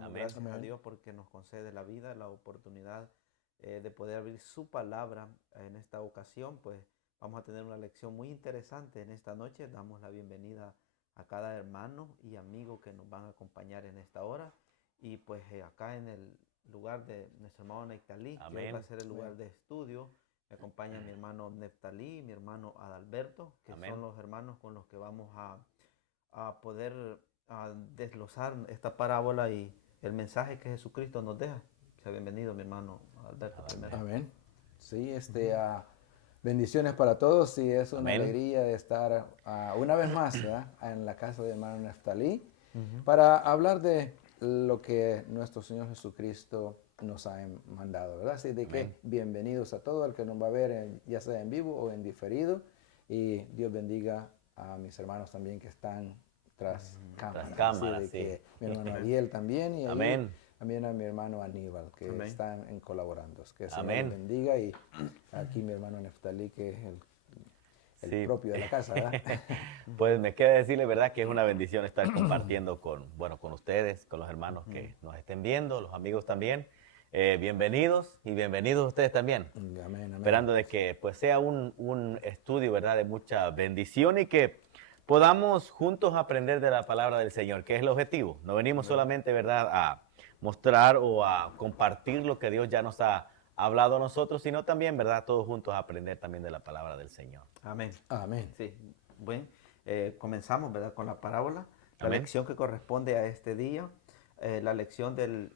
damos Amén. gracias a Amén. Dios porque nos concede la vida, la oportunidad de poder abrir su palabra en esta ocasión. Pues vamos a tener una lección muy interesante en esta noche. Damos la bienvenida a cada hermano y amigo que nos van a acompañar en esta hora. Y pues acá en el lugar de nuestro hermano Neftalí, que hoy va a Amén. ser el lugar Amén. de estudio, me acompaña mi hermano Neftalí, mi hermano Adalberto, que Amén. son los hermanos con los que vamos a poder desglosar esta parábola y el mensaje que Jesucristo nos deja. Sea bienvenido, mi hermano Alberto, primero. Amén. Sí, bendiciones para todos y es una Amén. alegría de estar una vez más, ¿verdad?, en la casa de hermano Neftalí Ujú. para hablar de lo que nuestro Señor Jesucristo nos ha mandado, ¿verdad? Así de Amén. que bienvenidos a todo el que nos va a ver, ya sea en vivo o en diferido, y Dios bendiga a mis hermanos también que están tras cámara. Tras cámara, Así de sí. que mi hermano Ariel también y ahí Amén. también a mi hermano Aníbal que Amén. están colaborando. Que el Señor Amén. les bendiga y aquí mi hermano Neftalí que es el Sí. propio de la casa, ¿verdad? Pues me queda decirle, verdad, que es una bendición estar compartiendo con ustedes, con los hermanos que nos estén viendo, los amigos también. Bienvenidos y bienvenidos ustedes también. Amén, amén. Esperando de que pues sea un estudio, ¿verdad?, de mucha bendición y que podamos juntos aprender de la palabra del Señor, que es el objetivo. No venimos solamente, ¿verdad?, a mostrar o a compartir lo que Dios ya nos ha hablado a nosotros, sino también, ¿verdad?, todos juntos a aprender también de la palabra del Señor. Amén. Amén. Sí, bueno, comenzamos, ¿verdad?, con la parábola, la Amén. lección que corresponde a este día, la lección del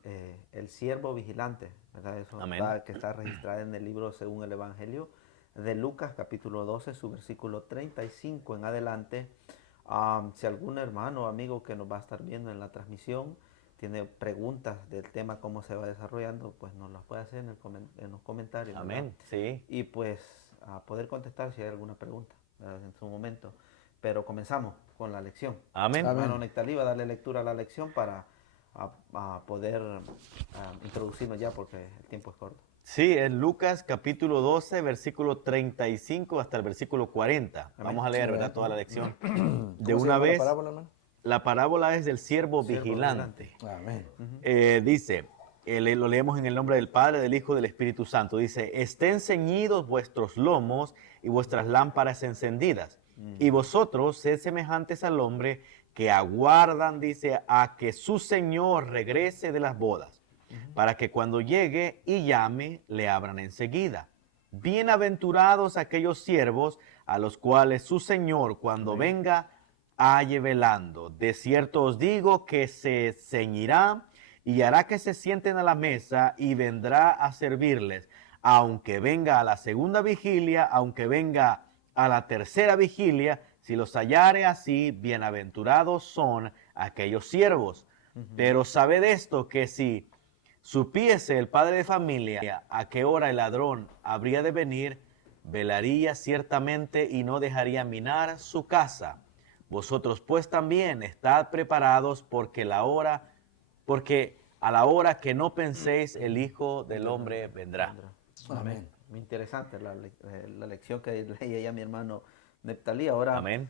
el siervo vigilante, ¿verdad? Eso Amén. que está registrada en el libro según el Evangelio de Lucas, capítulo 12, su versículo 35 en adelante. Si algún hermano o amigo que nos va a estar viendo en la transmisión tiene preguntas del tema, cómo se va desarrollando, pues nos las puede hacer en los comentarios, ¿verdad? Amén, sí. Y pues a poder contestar si hay alguna pregunta, ¿verdad?, en su momento. Pero comenzamos con la lección. Amén. Amén. Hermano Neftalí va a darle lectura a la lección para poder introducirnos ya porque el tiempo es corto. Sí, es Lucas capítulo 12, versículo 35 hasta el versículo 40. Vamos a leer, ¿verdad?, toda la lección. De ¿Cómo se una llama vez, la parábola, hermano? la parábola es del siervo Siervo vigilante. Amén. Dice, lo leemos en el nombre del Padre, del Hijo y del Espíritu Santo. Dice, estén ceñidos vuestros lomos y vuestras lámparas encendidas. Y vosotros sed semejantes al hombre que aguardan, dice, a que su Señor regrese de las bodas, para que cuando llegue y llame, le abran enseguida. Bienaventurados aquellos siervos a los cuales su Señor, cuando venga, halle velando. De cierto os digo que se ceñirá y hará que se sienten a la mesa y vendrá a servirles, aunque venga a la segunda vigilia, aunque venga a la tercera vigilia. Si los hallare así, bienaventurados son aquellos siervos. Pero sabed esto, que si supiese el padre de familia a qué hora el ladrón habría de venir, velaría ciertamente y no dejaría minar su casa. Vosotros pues también estad preparados porque a la hora que no penséis el Hijo del Hombre vendrá. Amén. Muy interesante la lección que leía ya mi hermano Neftalí. Ahora, Amén.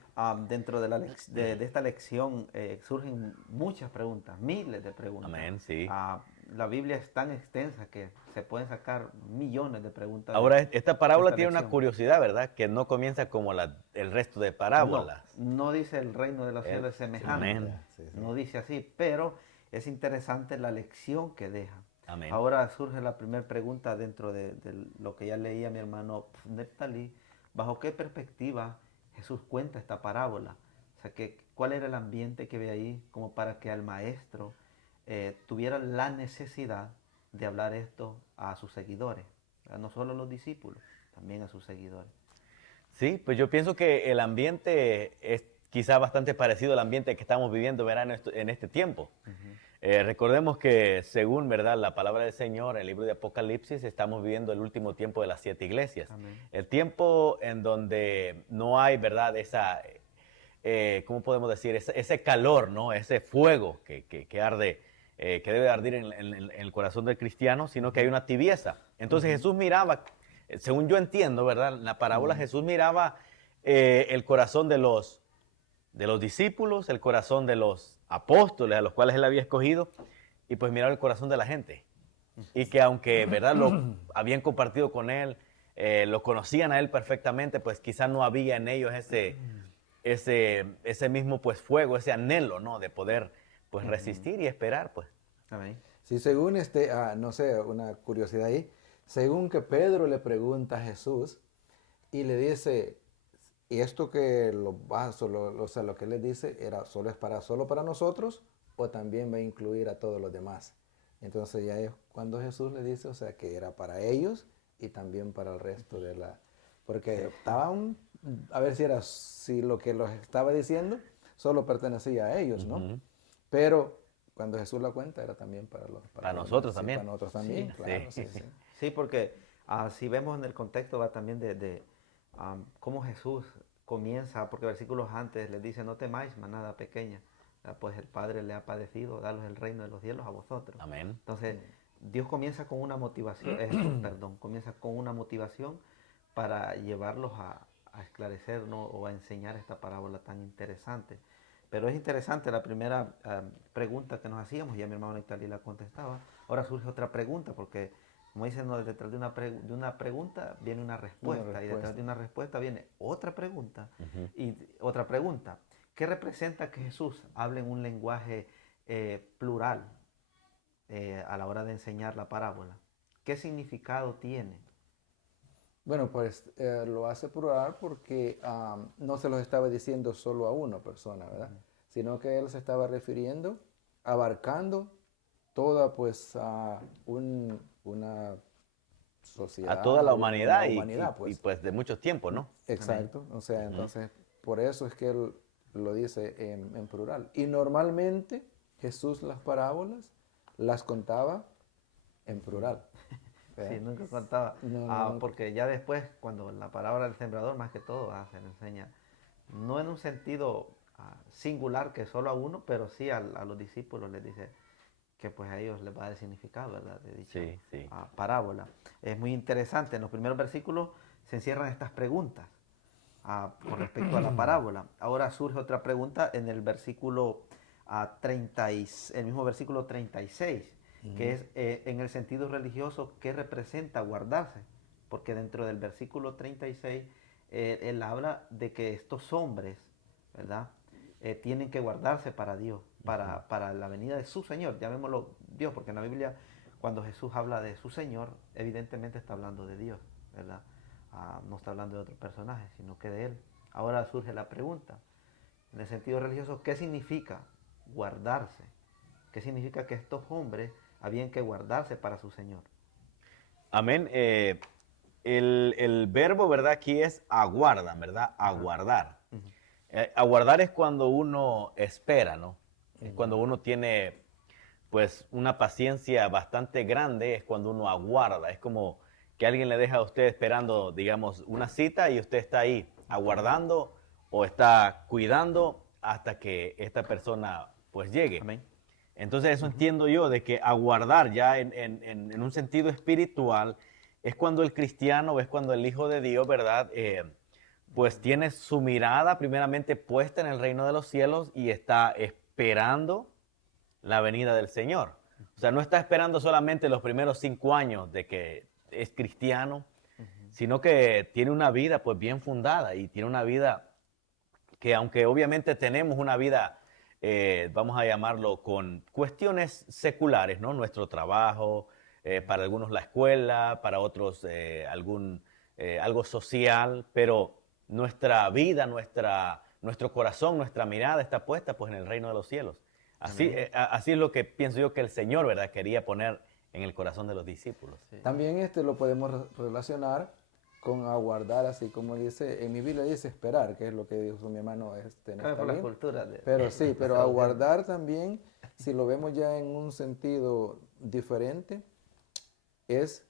dentro de, de esta lección surgen muchas preguntas, miles de preguntas. Amén, sí. La Biblia es tan extensa que se pueden sacar millones de preguntas. Ahora, esta parábola esta tiene una lección. curiosidad, ¿verdad? Que no comienza como el resto de parábolas. No dice el reino de los cielos es semejante. Amén. Sí, sí. No dice así, pero es interesante la lección que deja. Amén. Ahora surge la primera pregunta dentro de lo que ya leía mi hermano Neftalí. ¿Bajo qué perspectiva Jesús cuenta esta parábola? O sea, ¿cuál era el ambiente que ve ahí como para que al maestro tuviera la necesidad de hablar esto a sus seguidores? No solo a los discípulos, también a sus seguidores. Sí, pues yo pienso que el ambiente es quizá bastante parecido al ambiente que estamos viviendo, ¿verdad?, en este tiempo. Recordemos que según, ¿verdad?, la palabra del Señor, el libro de Apocalipsis, estamos viviendo el último tiempo de las 7 iglesias. Amén. El tiempo en donde no hay, ¿verdad?, ¿cómo podemos decir? Ese calor, ¿no? Ese fuego que arde, que debe arder en el corazón del cristiano, sino que hay una tibieza. Entonces Jesús miraba, según yo entiendo, ¿verdad?, en la parábola Jesús miraba el corazón de los discípulos, el corazón de los apóstoles a los cuales él había escogido, y pues mirar el corazón de la gente. Y que aunque, ¿verdad?, lo habían compartido con él, lo conocían a él perfectamente, pues quizás no había en ellos ese mismo pues fuego, ese anhelo, ¿no?, de poder pues resistir y esperar, pues. Amén. Sí, según no sé, una curiosidad ahí, según que Pedro le pregunta a Jesús y le dice, y esto que o sea, lo que él le dice es solo para nosotros o también va a incluir a todos los demás. Entonces ya es cuando Jesús le dice, o sea, que era para ellos y también para el resto de porque a ver si lo que los estaba diciendo solo pertenecía a ellos, ¿no? Ujú. Pero cuando Jesús la cuenta era también Para los nosotros demás. Sí, también. para nosotros también, Sí, claro, Sí. sí, sí. sí, porque si vemos en el contexto va también de cómo Jesús comienza, porque versículos antes les dice, no temáis, manada pequeña, pues el Padre le ha padecido, daros el reino de los cielos a vosotros. Amén. Entonces, Dios comienza con una motivación, Jesús, perdón, comienza con una motivación para llevarlos a esclarecer, ¿no?, o a enseñar esta parábola tan interesante. Pero es interesante la primera pregunta que nos hacíamos, ya mi hermano Nectalí la contestaba. Ahora surge otra pregunta, porque como dicen, no, detrás de una pregunta viene una respuesta, y detrás de una respuesta viene otra pregunta, Ujú. y otra pregunta. ¿Qué representa que Jesús hable en un lenguaje plural a la hora de enseñar la parábola? ¿Qué significado tiene? Bueno, pues lo hace plural porque no se los estaba diciendo solo a una persona, ¿verdad? Sino que él se estaba refiriendo, abarcando toda pues una A sociedad, toda la una humanidad humanidad, y pues. pues de muchos tiempos, ¿no? Amén. Exacto, o sea, Ujú. entonces por eso es que él lo dice en plural. Y normalmente Jesús las parábolas las contaba en plural. Sí, ¿Verdad? nunca contaba. No, no, no. Porque ya después, cuando la palabra del sembrador, más que todo, se le enseña, no en un sentido singular que solo a uno, pero sí a los discípulos les dice que pues a ellos les va a dar significado, ¿verdad?, de dicha Sí, sí. parábola. Es muy interesante. En los primeros versículos se encierran estas preguntas con respecto a la parábola. Ahora surge otra pregunta en el versículo 30, el mismo versículo 36, que es en el sentido religioso, ¿qué representa guardarse? Porque dentro del versículo 36, él habla de que estos hombres, ¿verdad?, tienen que guardarse para Dios, para la venida de su Señor, llamémoslo Dios, porque en la Biblia, cuando Jesús habla de su Señor, evidentemente está hablando de Dios, ¿verdad? No está hablando de otro personaje, sino que de Él. Ahora surge la pregunta, en el sentido religioso, ¿qué significa guardarse? ¿Qué significa que estos hombres habían que guardarse para su Señor? Amén. El verbo, ¿verdad?, aquí es aguardan, ¿verdad? Ajá. Aguardar. Ujú. Aguardar es cuando uno espera, ¿no? Es cuando uno tiene, pues, una paciencia bastante grande, es cuando uno aguarda. Es como que alguien le deja a usted esperando, digamos, una cita y usted está ahí aguardando o está cuidando hasta que esta persona, pues, llegue. Amén. Entonces eso entiendo yo, de que aguardar ya en un sentido espiritual es cuando el cristiano, es cuando el Hijo de Dios, ¿verdad? Pues tiene su mirada primeramente puesta en el reino de los cielos y está esperando la venida del Señor. O sea, no está esperando solamente los primeros 5 años de que es cristiano, sino que tiene una vida pues bien fundada y tiene una vida que aunque obviamente tenemos una vida, vamos a llamarlo, con cuestiones seculares, ¿no? Nuestro trabajo, para algunos la escuela, para otros algo social, pero nuestra vida, nuestro corazón, nuestra mirada está puesta pues en el reino de los cielos. Así, Amén. así es lo que pienso yo que el Señor, ¿verdad?, quería poner en el corazón de los discípulos. Sí. También lo podemos relacionar con aguardar, así como dice, en mi Biblia dice esperar, que es lo que dijo mi hermano Claro, por la Neftalí. cultura Pero sí, la pero traducción. aguardar también, si lo vemos ya en un sentido diferente, es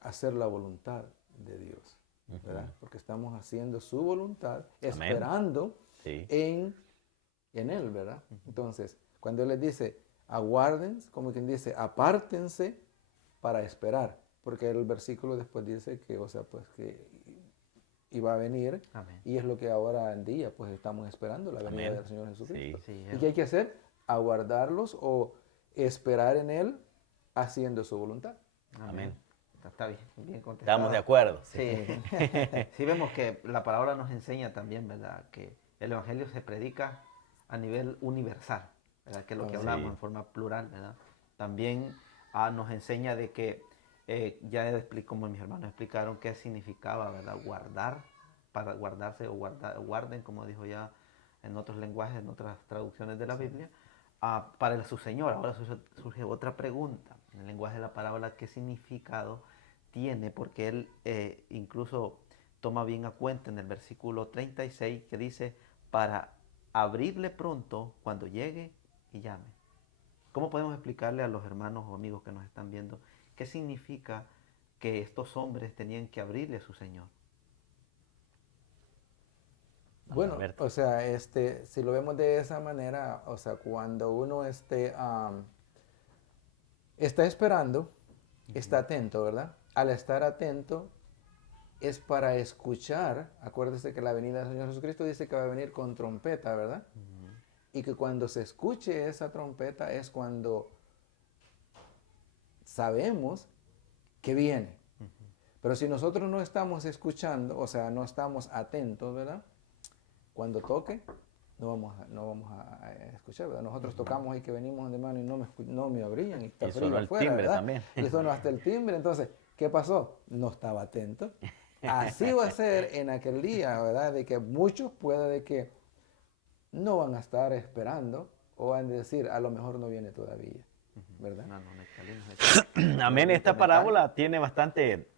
hacer la voluntad de Dios, ¿verdad? Porque estamos haciendo su voluntad, Amén. esperando Sí. en Él, ¿verdad? Entonces, cuando Él les dice, aguarden, como quien dice, apártense para esperar, porque el versículo después dice que, o sea, pues que iba a venir, Amén. y es lo que ahora en día pues estamos esperando, la venida Amén. del Señor Jesucristo. Sí. Sí, ¿Y qué hay que hacer? Aguardarlos o esperar en Él haciendo su voluntad. Amén. Está bien, bien contestado. Estamos de acuerdo. Sí. Sí vemos que la palabra nos enseña también, ¿verdad? Que el Evangelio se predica a nivel universal, ¿verdad? Que es lo que hablamos en forma plural, ¿verdad? También nos enseña de que, ya explico, como mis hermanos explicaron, qué significaba, ¿verdad? Guardar, para guardarse o guarden, como dijo ya en otros lenguajes, en otras traducciones de la Biblia, para su Señor. Ahora surge otra pregunta, en el lenguaje de la parábola, ¿qué significado tiene? Porque él incluso toma bien a cuenta en el versículo 36 que dice, para abrirle pronto cuando llegue y llame. ¿Cómo podemos explicarle a los hermanos o amigos que nos están viendo qué significa que estos hombres tenían que abrirle a su Señor? Bueno, o sea, si lo vemos de esa manera, o sea, cuando uno está esperando, está atento, ¿verdad? Al estar atento es para escuchar. Acuérdese que la venida del Señor Jesucristo dice que va a venir con trompeta, ¿verdad? Y que cuando se escuche esa trompeta es cuando sabemos que viene. Pero si nosotros no estamos escuchando, o sea, no estamos atentos, ¿verdad? Cuando toque, no vamos a escuchar, ¿verdad? Nosotros tocamos ahí que venimos de mano y no me abrían, y está frío afuera, timbre, ¿verdad? también. Y sonó hasta el timbre. Entonces, ¿qué pasó? No estaba atento. Así va a ser en aquel día, ¿verdad? De que muchos puede de que no van a estar esperando o van a decir, a lo mejor no viene todavía, ¿verdad? Amén. Esta parábola tiene bastante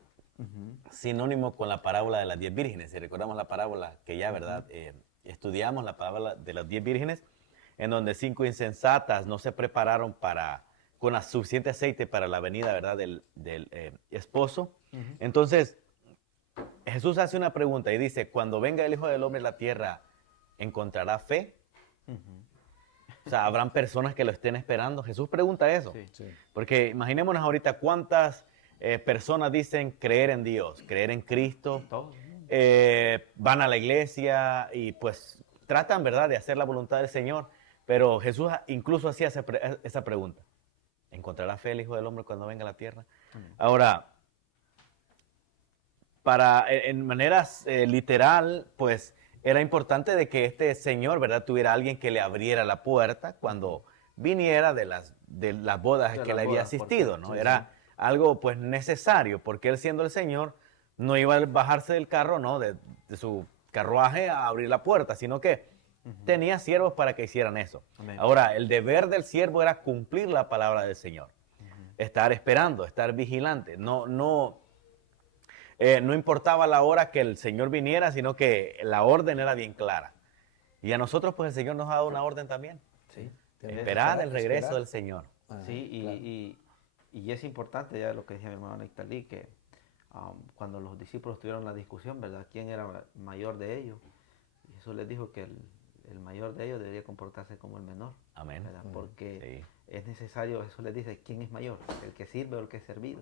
sinónimo con la parábola de las 10 vírgenes. Si recordamos la parábola que ya, ¿verdad? Estudiamos la parábola de las 10 vírgenes, en donde 5 insensatas no se prepararon con la suficiente aceite para la venida, ¿verdad? Del esposo. Entonces, Jesús hace una pregunta y dice, cuando venga el Hijo del Hombre a la tierra, ¿encontrará fe? O sea, ¿habrán personas que lo estén esperando? Jesús pregunta eso. Sí. Porque imaginémonos ahorita cuántas personas dicen creer en Dios, creer en Cristo, van a la iglesia y pues tratan, ¿verdad?, de hacer la voluntad del Señor. Pero Jesús incluso hacía esa pregunta. ¿Encontrará fe el Hijo del Hombre cuando venga a la tierra? Ahora, en maneras literal, pues era importante de que este señor, ¿verdad?, tuviera alguien que le abriera la puerta cuando viniera de las bodas que le había asistido, ¿no? Era algo pues necesario, porque él siendo el Señor no iba a bajarse del carro, ¿no?, de su carruaje a abrir la puerta, sino que tenía siervos para que hicieran eso. Amén. Ahora, el deber del siervo era cumplir la palabra del Señor, estar esperando, estar vigilante, no importaba la hora que el Señor viniera, sino que la orden era bien clara. Y a nosotros, pues el Señor nos ha dado una orden también. Sí. Esperar el regreso del Señor. Sí, y es importante ya lo que decía mi hermano Nectalí, que cuando los discípulos tuvieron la discusión, ¿verdad?, ¿quién era mayor de ellos? Y Jesús les dijo que el mayor de ellos debería comportarse como el menor. Amén. ¿Verdad? Porque es necesario, Jesús les dice, ¿quién es mayor? ¿El que sirve o el que es servido?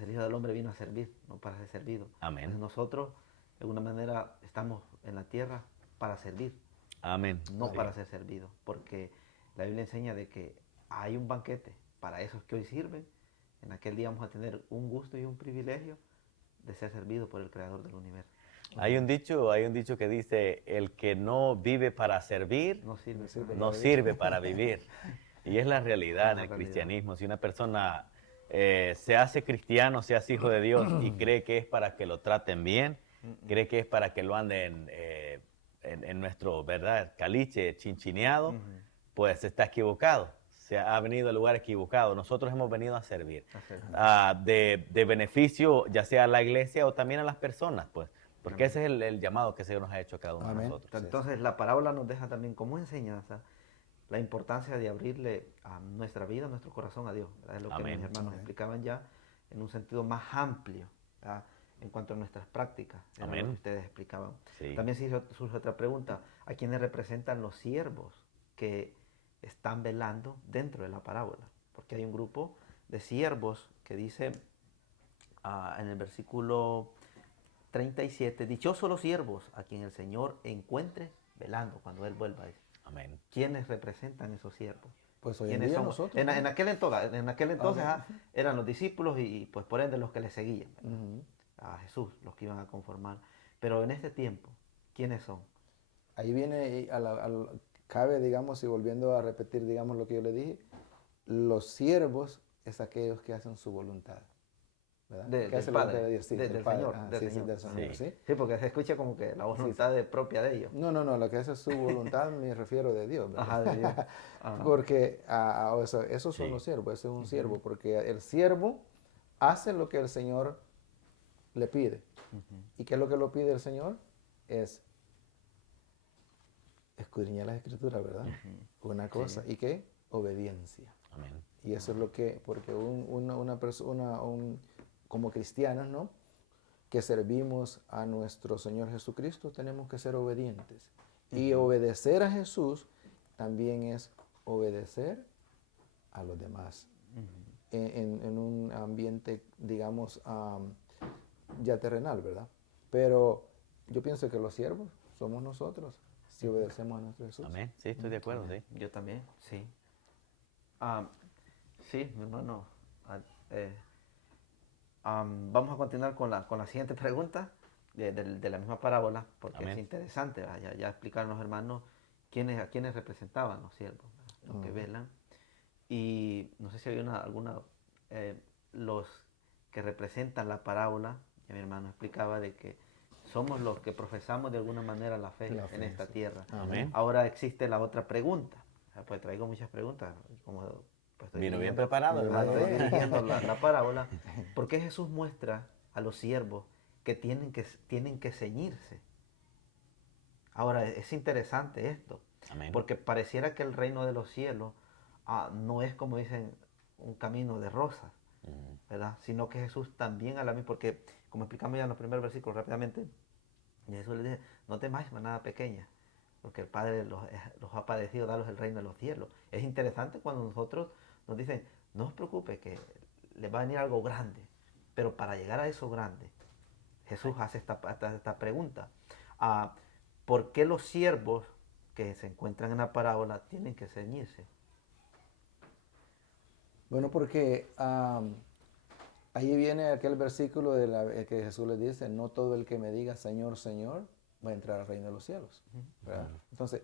El Hijo del Hombre vino a servir, no para ser servido. Amén. Entonces nosotros, de alguna manera, estamos en la tierra para servir. Amén. No para ser servidos. Porque la Biblia enseña de que hay un banquete para esos que hoy sirven. En aquel día vamos a tener un gusto y un privilegio de ser servidos por el Creador del universo. Hay un dicho que dice, el que no vive para servir, no sirve para vivir. Y es la realidad en el cristianismo. Si una persona se hace cristiano, se hace hijo de Dios y cree que es para que lo traten bien, cree que es para que lo anden en nuestro, ¿verdad?, caliche chinchineado, pues está equivocado. Se ha venido al lugar equivocado. Nosotros hemos venido a servir de beneficio, ya sea a la iglesia o también a las personas, pues, porque ese es el llamado que el Señor nos ha hecho a cada uno de nosotros. Entonces, la parábola nos deja también como enseñanza la importancia de abrirle a nuestra vida, a nuestro corazón a Dios. ¿Verdad? Es lo que mis hermanos explicaban ya en un sentido más amplio, ¿verdad?, en cuanto a nuestras prácticas, era lo que ustedes explicaban. Sí. También surge otra pregunta, ¿a quiénes representan los siervos que están velando dentro de la parábola? Porque hay un grupo de siervos que dice en el versículo 37, dichosos los siervos a quien el Señor encuentre velando cuando Él vuelva. Amén. ¿Quiénes representan esos siervos? Pues hoy en ¿Quiénes día somos? nosotros, ¿no? En aquel entonces Ok. eran los discípulos y pues por ende los que le seguían, ¿verdad? Ujú. A Jesús, los que iban a conformar. Pero en este tiempo, ¿quiénes son? Ahí viene, cabe, digamos, y volviendo a repetir, digamos, lo que yo le dije, los siervos es aquellos que hacen su voluntad, ¿verdad? Que Del hacen la voluntad Padre, de Dios, sí, del del Padre, Señor, del sí, sí, Señor. del Ajá. Señor, Sí. sí. Sí, porque se escucha como que la Sí, sí. voluntad es propia de ellos. No, no, no, lo que hace es su voluntad, me refiero de Dios, Ajá, de Dios. ¿verdad? Ajá. Porque o sea, esos son Sí. los siervos, ese es un siervo, porque el siervo hace lo que el Señor le pide. ¿Y qué es lo que lo pide el Señor? Es escudriñar las escrituras, ¿verdad? Una cosa. ¿Y qué? Obediencia. Amén. Y eso es lo que, porque una persona, como cristianos, ¿no? Que servimos a nuestro Señor Jesucristo, tenemos que ser obedientes. Y obedecer a Jesús también es obedecer a los demás. En un ambiente, digamos, ya terrenal, ¿verdad? Pero yo pienso que los siervos somos nosotros si obedecemos a nuestro Jesús. Amén. Sí, estoy de acuerdo, sí. Yo también, sí. Ah, sí, mi hermano. Ah, eh, vamos a continuar con la siguiente pregunta de la misma parábola, porque es Amén. interesante. ¿Verdad? Ya explicaron los hermanos a quiénes representaban los siervos, ¿verdad? Los que velan. Y no sé si había los que representan la parábola, ya mi hermano explicaba de que somos los que profesamos de alguna manera la fe, La fe, en esta sí. tierra. Amén. Ahora existe la otra pregunta. O sea, pues traigo muchas preguntas, como pues, estoy Vino bien dirigiendo, preparado, Mi hermano. estoy hermano. dirigiendo la parábola. ¿Por qué Jesús muestra a los siervos que tienen que ceñirse? Ahora, es interesante esto, Amén. porque pareciera que el reino de los cielos no es, como dicen, un camino de rosas, ¿verdad? Sino que Jesús también a la misma, porque como explicamos ya en los primeros versículos rápidamente, Jesús le dice, no temáis, manada pequeña, porque el Padre los ha padecido, daros el reino de los cielos. Es interesante cuando nosotros nos dicen, no os preocupe, que les va a venir algo grande, pero para llegar a eso grande, Jesús hace esta pregunta. Ah, ¿Por qué los siervos que se encuentran en la parábola tienen que ceñirse? Bueno, porque ahí viene aquel versículo que Jesús le dice, no todo el que me diga Señor, Señor, va a entrar al reino de los cielos, ¿verdad? Entonces,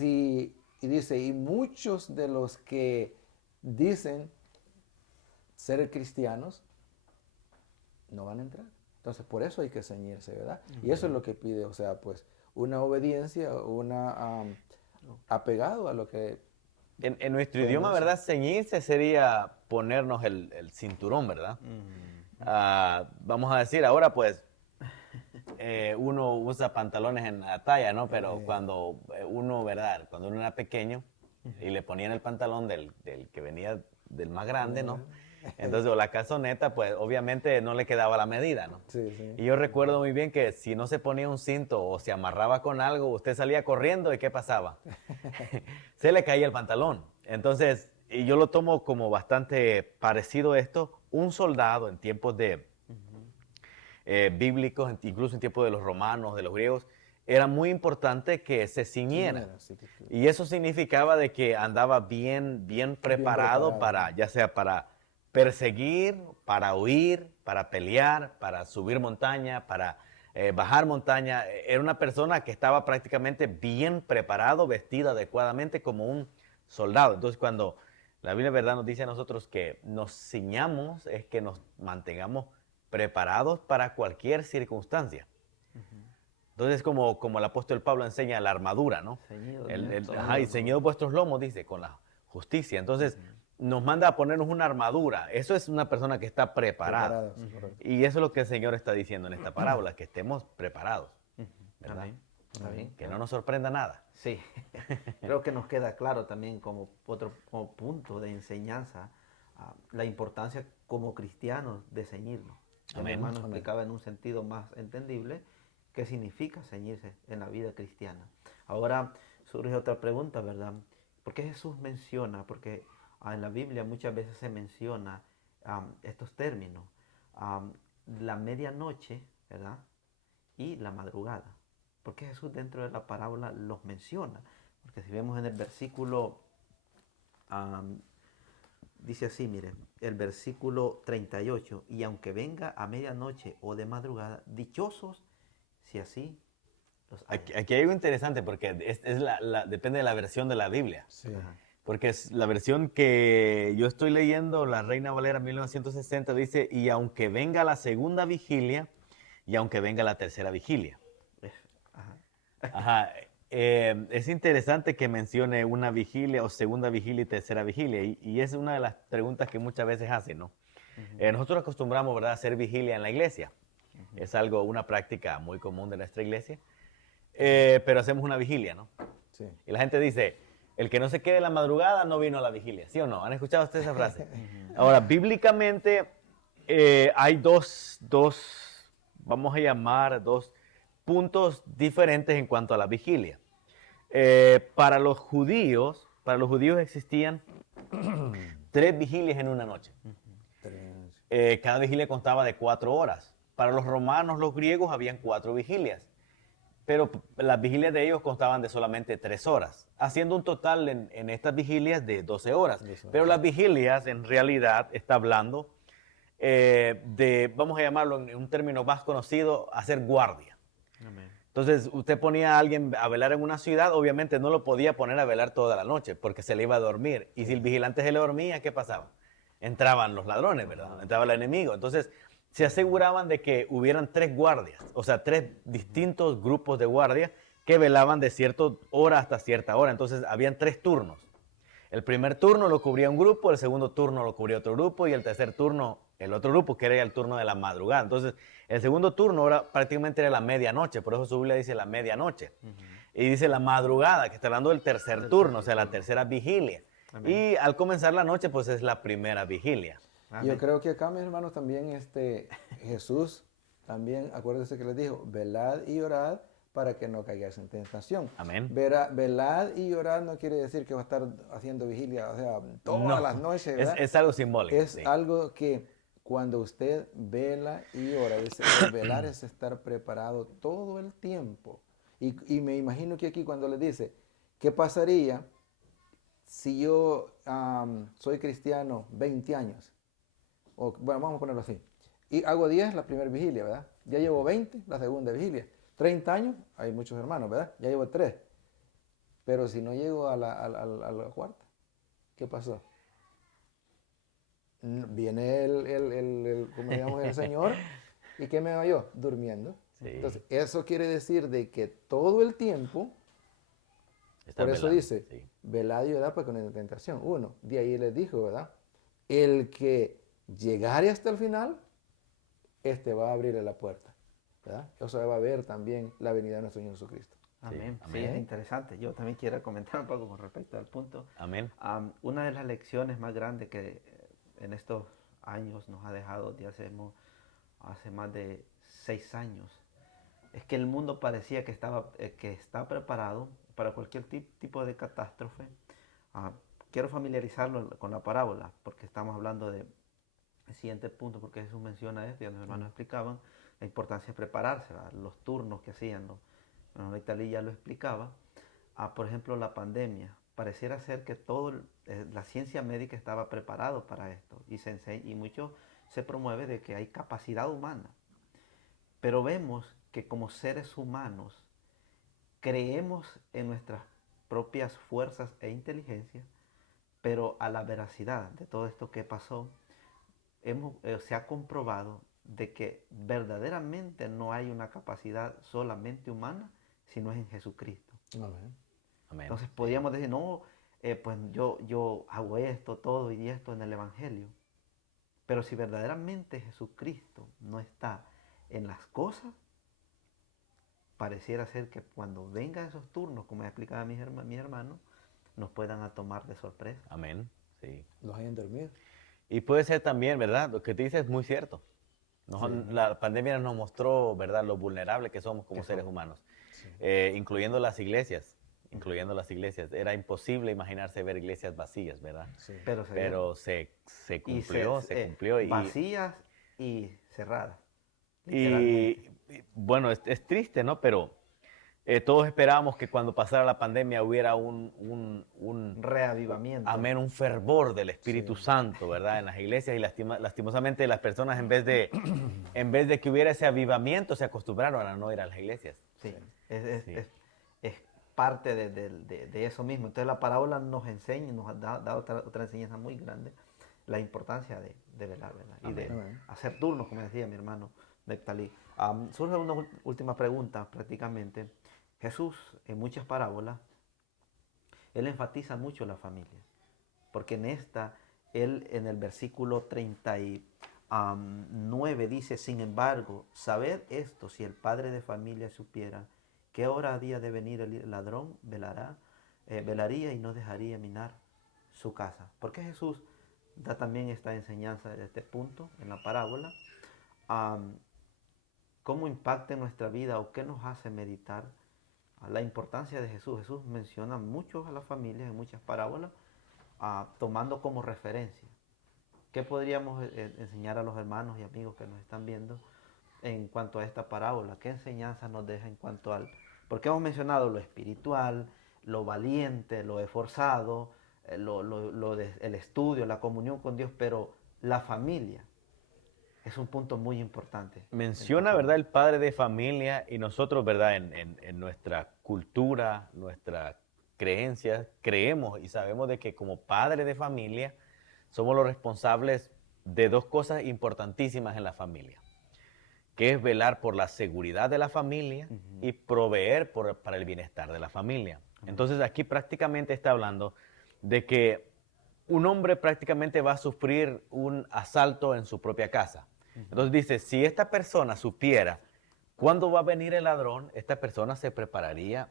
y dice, y muchos de los que dicen ser cristianos no van a entrar. Entonces, por eso hay que ceñirse, ¿verdad? Y eso es lo que pide, o sea, pues, una obediencia, apegado a lo que En nuestro podemos idioma, decir. ¿verdad? Ceñirse sería ponernos el cinturón, ¿verdad? Vamos a decir, ahora pues uno usa pantalones en la talla, ¿no? Pero cuando uno, ¿verdad? Cuando uno era pequeño y le ponían el pantalón del que venía del más grande, ¿no? Entonces, o la calzoneta, pues obviamente no le quedaba la medida, ¿no? Sí, sí. Y yo recuerdo muy bien que si no se ponía un cinto o se amarraba con algo, usted salía corriendo y ¿qué pasaba? Se le caía el pantalón. Entonces, y yo lo tomo como bastante parecido a esto. Un soldado en tiempos bíblicos, incluso en tiempos de los romanos, de los griegos, era muy importante que se ciñera. Ciñera, sí, claro. Y eso significaba de que andaba bien preparado preparado. para, ya sea para perseguir, para huir, para pelear, para subir montaña, para bajar montaña. Era una persona que estaba prácticamente bien preparado, vestida adecuadamente como un soldado. Entonces, cuando la Biblia, verdad, nos dice a nosotros que nos ciñamos, es que nos mantengamos preparados para cualquier circunstancia. Entonces, como el apóstol Pablo enseña la armadura, ¿no? Ceñidos, Y ceñidos vuestros lomos, dice, con la justicia. Entonces, nos manda a ponernos una armadura. Eso es una persona que está preparada. Preparado, sí, correcto. Y eso es lo que el Señor está diciendo en esta parábola, que estemos preparados, ¿verdad? Amén. Está bien. Que no nos sorprenda nada. Sí, creo que nos queda claro también como como punto de enseñanza la importancia como cristianos de ceñirnos. El Amén. hermano Amén. explicaba en un sentido más entendible qué significa ceñirse en la vida cristiana. Ahora surge otra pregunta, ¿verdad? ¿Por qué Jesús menciona? Porque en la Biblia muchas veces se menciona estos términos, la medianoche, ¿verdad? Y la madrugada. ¿Por qué Jesús dentro de la parábola los menciona? Porque si vemos en el versículo Am, dice así, miren, el versículo 38, y aunque venga a medianoche o de madrugada, dichosos si así los haya. Aquí hay algo interesante porque depende de la versión de la Biblia. Sí. Ajá. Porque es la versión que yo estoy leyendo, la Reina Valera 1960, dice, y aunque venga la segunda vigilia, y aunque venga la tercera vigilia. Ajá. Ajá. Es interesante que mencione una vigilia o segunda vigilia y tercera vigilia. Y es una de las preguntas que muchas veces hacen, ¿no? Nosotros acostumbramos, ¿verdad?, a hacer vigilia en la iglesia. Es algo, una práctica muy común de nuestra iglesia. Pero hacemos una vigilia, ¿no? Sí. Y la gente dice, el que no se quede en la madrugada no vino a la vigilia, ¿sí o no? ¿Han escuchado ustedes esa frase? Ahora, bíblicamente hay dos, vamos a llamar, dos puntos diferentes en cuanto a la vigilia. Para los judíos existían 3 vigilias en una noche. Cada vigilia constaba de 4 horas. Para los romanos, los griegos, habían 4 vigilias. Pero las vigilias de ellos constaban de solamente 3 horas, haciendo un total en estas vigilias de 12 horas. 12 horas. Pero las vigilias, en realidad, está hablando de, vamos a llamarlo en un término más conocido, hacer guardia. Amén. Entonces, usted ponía a alguien a velar en una ciudad, obviamente no lo podía poner a velar toda la noche, porque se le iba a dormir. Y si el vigilante se le dormía, ¿qué pasaba? Entraban los ladrones, ¿verdad? Entraba el enemigo. Entonces, se aseguraban de que hubieran 3 guardias, o sea, 3 distintos grupos de guardia que velaban de cierta hora hasta cierta hora. Entonces, habían 3 turnos. El primer turno lo cubría un grupo, el segundo turno lo cubría otro grupo y el tercer turno el otro grupo, que era el turno de la madrugada. Entonces, el segundo turno prácticamente era la medianoche, por eso su Biblia dice la medianoche. Y dice la madrugada, que está hablando del tercer turno, o sea, la tercera vigilia. Amén. Y al comenzar la noche, pues es la primera vigilia. Yo creo que acá, mis hermanos, también Jesús, también, acuérdense que les dijo, velad y orad para que no caigáis en tentación. Amén. Velad y orad no quiere decir que va a estar haciendo vigilia, o sea, todas No, las noches, ¿verdad? es algo simbólico. Es sí. algo que cuando usted vela y ora, el velar es estar preparado todo el tiempo. Y me imagino que aquí cuando le dice, ¿qué pasaría si yo soy cristiano 20 años? O, bueno, vamos a ponerlo así. Y hago 10 la primera vigilia, ¿verdad? Ya llevo 20 la segunda vigilia. 30 años, hay muchos hermanos, ¿verdad? Ya llevo 3. Pero si no llego a la cuarta, ¿qué pasó? Viene ¿cómo digamos, el Señor, ¿y qué me hago yo? Durmiendo. Sí. Entonces, eso quiere decir de que todo el tiempo, Estar por eso velando, dice, sí. velad y orad para que no haya tentación. Uno, de ahí les dijo, ¿verdad? El que llegare hasta el final, va a abrirle la puerta, ¿verdad? O sea, va a ver también la venida de nuestro Señor Jesucristo. Amén. Sí, Sí, amén. es interesante. Yo también quiero comentar un poco con respecto al punto. Amén. Una de las lecciones más grandes que en estos años nos ha dejado hace más de 6 años es que el mundo parecía que está preparado para cualquier tipo de catástrofe. Quiero familiarizarlo con la parábola porque estamos hablando del siguiente punto, porque Jesús menciona esto y los hermanos explicaban la importancia de prepararse, ¿verdad? Los turnos que hacían, ¿no? Ahorita Lee ya lo explicaba. Por ejemplo, la pandemia. Pareciera ser que la ciencia médica estaba preparado para esto y mucho se promueve de que hay capacidad humana. Pero vemos que como seres humanos creemos en nuestras propias fuerzas e inteligencia, pero a la veracidad de todo esto que pasó, se ha comprobado de que verdaderamente no hay una capacidad solamente humana, sino es en Jesucristo. Amén. Amén. Entonces podríamos decir, no, pues yo hago esto, todo y esto en el Evangelio. Pero si verdaderamente Jesucristo no está en las cosas, pareciera ser que cuando vengan esos turnos, como ya explicaba mi hermano, nos puedan a tomar de sorpresa. Amén. Sí. Los hayan dormido. Y puede ser también, ¿verdad? Lo que te dices es muy cierto. La pandemia nos mostró, ¿verdad?, lo vulnerables que somos como seres humanos, Sí. incluyendo las iglesias. Era imposible imaginarse ver iglesias vacías, ¿verdad? Sí. Pero se cumplió, se cumplió. Vacías y cerradas. Y, Literalmente. bueno, es triste, ¿no? Pero Todos esperábamos que cuando pasara la pandemia hubiera Reavivamiento. amén, un fervor del Espíritu Sí. Santo, ¿verdad? En las iglesias y lastimosamente las personas en vez de que hubiera ese avivamiento se acostumbraron a no ir a las iglesias. Sí, Sí. es parte de eso mismo. Entonces la parábola nos enseña, da otra enseñanza muy grande, la importancia de velar, ¿verdad? Y de Amén. hacer turnos, como decía mi hermano Neptalí. Surge una última pregunta prácticamente. Jesús en muchas parábolas, él enfatiza mucho la familia, porque él en el versículo 39 dice, sin embargo, sabed esto, si el padre de familia supiera qué hora había de venir el ladrón, velaría y no dejaría minar su casa. Porque Jesús da también esta enseñanza de este punto en la parábola. Am, ¿Cómo impacta en nuestra vida o qué nos hace meditar a la importancia de Jesús? Jesús menciona mucho a las familias en muchas parábolas, tomando como referencia. ¿Qué podríamos enseñar a los hermanos y amigos que nos están viendo en cuanto a esta parábola? ¿Qué enseñanza nos deja en cuanto al... Porque hemos mencionado lo espiritual, lo valiente, lo esforzado, el estudio, la comunión con Dios, pero la familia es un punto muy importante. en esta Menciona, parábola. ¿verdad?, el padre de familia y nosotros, ¿verdad?, en nuestra cultura, nuestras creencias, creemos y sabemos de que como padre de familia somos los responsables de dos cosas importantísimas en la familia, que es velar por la seguridad de la familia y proveer para el bienestar de la familia. Entonces aquí prácticamente está hablando de que un hombre prácticamente va a sufrir un asalto en su propia casa. Entonces dice, si esta persona supiera cuándo va a venir el ladrón, esta persona se prepararía,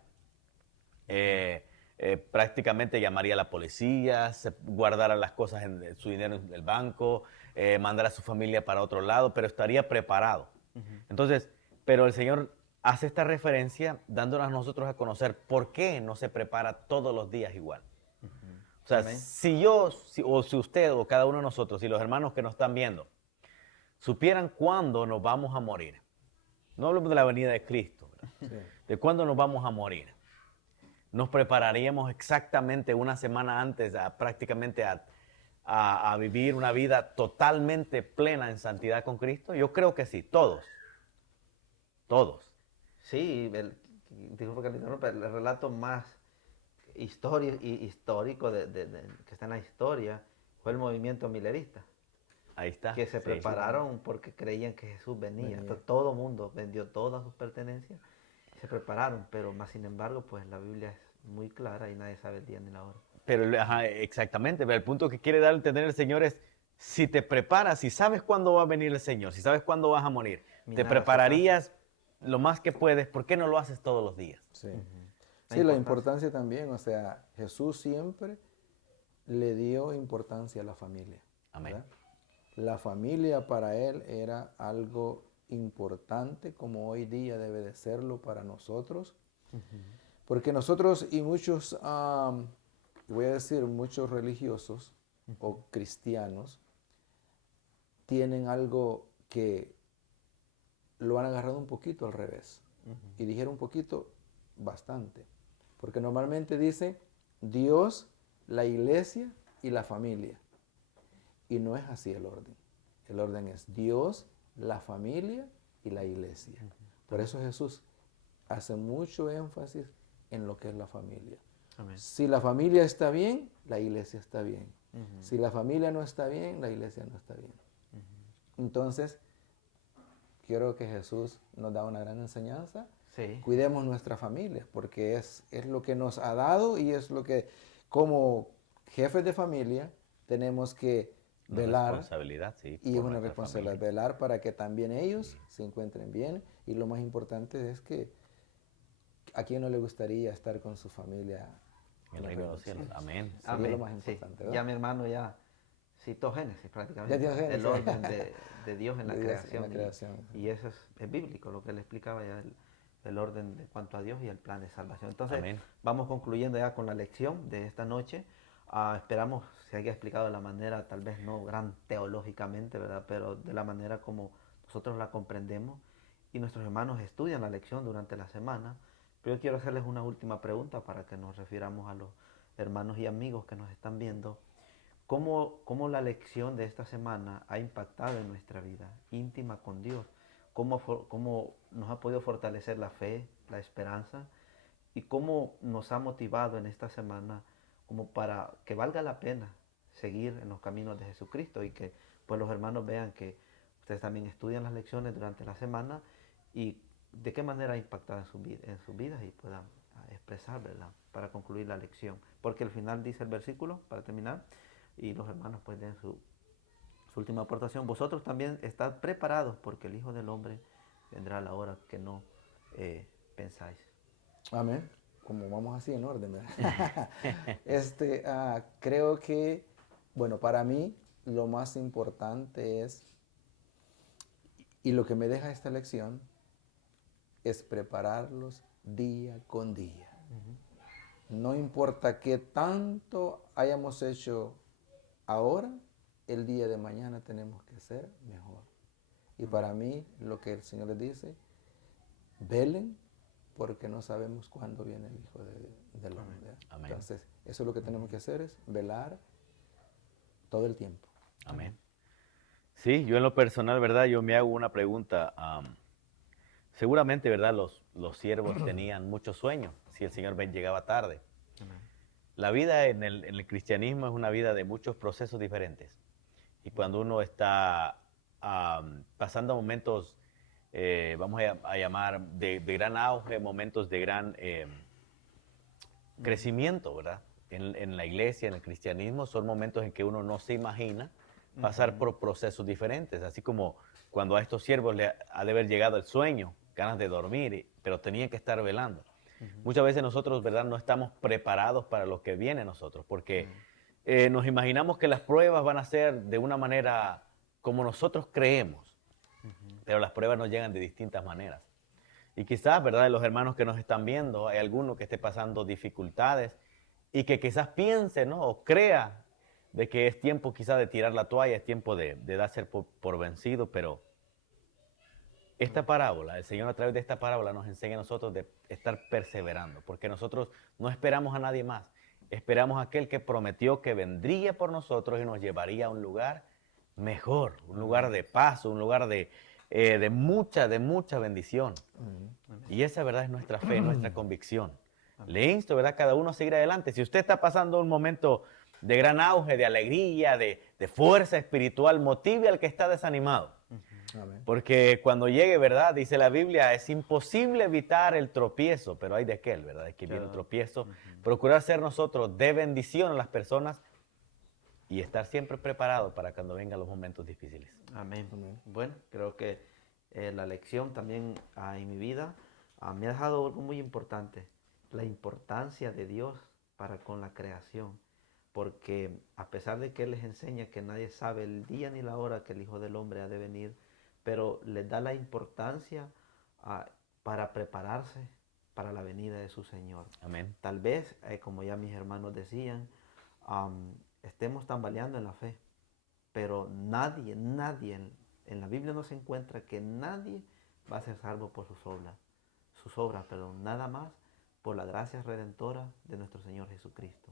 prácticamente llamaría a la policía, se guardara las cosas su dinero en el banco, mandara a su familia para otro lado, pero estaría preparado. Entonces, pero el Señor hace esta referencia dándonos a nosotros a conocer por qué no se prepara todos los días igual. O sea, Amén. o si usted o cada uno de nosotros, y los hermanos que nos están viendo, supieran cuándo nos vamos a morir. No hablamos de la venida de Cristo, ¿verdad? Sí. De cuándo nos vamos a morir. Nos prepararíamos exactamente una semana antes prácticamente a vivir una vida totalmente plena en santidad con Cristo. Yo creo que sí, todos. Todos. Sí, disculpa que le interrumpa, el relato más histórico que está en la historia fue el movimiento milerista, Ahí está. que se Sí. prepararon porque creían que Jesús venía. Venía. Entonces, todo el mundo vendió todas sus pertenencias y se prepararon, pero más sin embargo, pues la Biblia es muy clara y nadie sabe el día ni la hora. Pero, ajá, exactamente, pero el punto que quiere dar a entender el Señor es, si te preparas, si sabes cuándo va a venir el Señor, si sabes cuándo vas a morir, Minar te a su prepararías lo más que puedes, ¿por qué no lo haces todos los días? Sí. La Sí, la importancia. importancia también, o sea, Jesús siempre le dio importancia a la familia. Amén. ¿verdad? La familia para él era algo importante, como hoy día debe de serlo para nosotros, porque nosotros y muchos, voy a decir, muchos religiosos o cristianos tienen algo que lo han agarrado un poquito al revés. Y dijeron un poquito, bastante. Porque normalmente dice Dios, la iglesia y la familia. Y no es así el orden. El orden es Dios, la familia y la iglesia. Por eso Jesús hace mucho énfasis en lo que es la familia. Amén. Si la familia está bien, la iglesia está bien. Si la familia no está bien, la iglesia no está bien. Entonces, quiero que Jesús nos da una gran enseñanza. Sí. Cuidemos nuestra familia, porque es lo que nos ha dado y es lo que, como jefes de familia, tenemos que Una velar. responsabilidad, sí. Y es por una nuestra responsabilidad familia. velar para que también ellos se encuentren bien. Y lo más importante es que a quién no le gustaría estar con su familia En el reino de los cielos. Amén. Sería Amén. lo más Sí. importante, ¿verdad? Ya mi hermano ya citó Génesis prácticamente. Ya dio Génesis. El orden de Dios en la De Dios en creación. la creación. Y eso es bíblico, lo que él explicaba ya, el orden de cuanto a Dios y el plan de salvación. Entonces, Amén. vamos concluyendo ya con la lección de esta noche. Esperamos se haya explicado de la manera, tal vez no gran teológicamente, ¿verdad? Pero de la manera como nosotros la comprendemos y nuestros hermanos estudian la lección durante la semana Pero yo quiero hacerles una última pregunta para que nos refiramos a los hermanos y amigos que nos están viendo. ¿Cómo la lección de esta semana ha impactado en nuestra vida íntima con Dios? ¿Cómo nos ha podido fortalecer la fe, la esperanza? ¿Y cómo nos ha motivado en esta semana como para que valga la pena seguir en los caminos de Jesucristo y que pues los hermanos vean que ustedes también estudian las lecciones durante la semana y de qué manera ha impactado en sus vidas y puedan expresar, ¿verdad? Para concluir la lección. Porque al final dice el versículo, para terminar, y los hermanos pues den su última aportación. Vosotros también estad preparados porque el Hijo del Hombre vendrá a la hora que no pensáis. Amén. Como vamos así en orden, ¿verdad? Creo que, bueno, para mí lo más importante es, y lo que me deja esta lección, es prepararlos día con día. No importa qué tanto hayamos hecho ahora, el día de mañana tenemos que ser mejor. Y para mí, lo que el Señor les dice, velen, porque no sabemos cuándo viene el Hijo del Hombre. Amén. Entonces, eso es lo que tenemos que hacer, es velar todo el tiempo. Amén. Sí, yo en lo personal, ¿verdad? Yo me hago una pregunta. Seguramente, ¿verdad? Los siervos tenían muchos sueños si el Señor llegaba tarde. Amén. La vida en el cristianismo es una vida de muchos procesos diferentes. Y cuando uno está pasando momentos, vamos a llamar, de gran auge, momentos de gran crecimiento, ¿verdad? En la iglesia, en el cristianismo, son momentos en que uno no se imagina pasar por procesos diferentes. Así como cuando a estos siervos le ha de haber llegado el sueño, ganas de dormir, pero tenían que estar velando. Muchas veces nosotros, ¿verdad?, no estamos preparados para lo que viene a nosotros, porque nos imaginamos que las pruebas van a ser de una manera como nosotros creemos, pero las pruebas nos llegan de distintas maneras. Y quizás, ¿verdad?, de los hermanos que nos están viendo, hay alguno que esté pasando dificultades y que quizás piense, ¿no?, o crea de que es tiempo quizás de tirar la toalla, es tiempo de darse por vencido, pero esta parábola, el Señor a través de esta parábola nos enseña a nosotros de estar perseverando, porque nosotros no esperamos a nadie más, esperamos a aquel que prometió que vendría por nosotros y nos llevaría a un lugar mejor, un lugar de paz, un lugar de mucha bendición. Y esa, ¿verdad?, es nuestra fe, nuestra convicción. Le insto, ¿verdad?, cada uno a seguir adelante. Si usted está pasando un momento de gran auge, de alegría, de fuerza espiritual, motive al que está desanimado. Amén. Porque cuando llegue, ¿verdad?, dice la Biblia, es imposible evitar el tropiezo, pero hay de aquel, ¿verdad?, de que viene el tropiezo. Procurar ser nosotros de bendición a las personas y estar siempre preparado para cuando vengan los momentos difíciles. Amén. Bueno, creo que la lección también en mi vida me ha dejado algo muy importante, la importancia de Dios para con la creación, porque a pesar de que Él les enseña que nadie sabe el día ni la hora que el Hijo del Hombre ha de venir, pero les da la importancia para prepararse para la venida de su Señor. Amén. Tal vez, como ya mis hermanos decían, estemos tambaleando en la fe, pero nadie en la Biblia no se encuentra que nadie va a ser salvo por sus obras, nada más por la gracia redentora de nuestro Señor Jesucristo.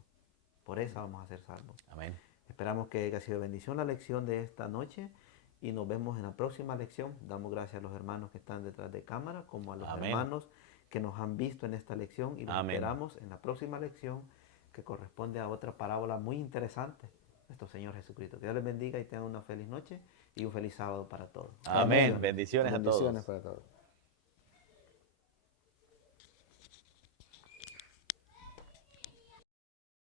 Por eso vamos a ser salvos. Amén. Esperamos que haya sido bendición la lección de esta noche y nos vemos en la próxima lección. Damos gracias a los hermanos que están detrás de cámara, como a los hermanos que nos han visto en esta lección y los esperamos en la próxima lección que corresponde a otra parábola muy interesante, nuestro Señor Jesucristo. Que Dios les bendiga y tengan una feliz noche y un feliz sábado para todos. Amén. Bendiciones a todos. Bendiciones para todos.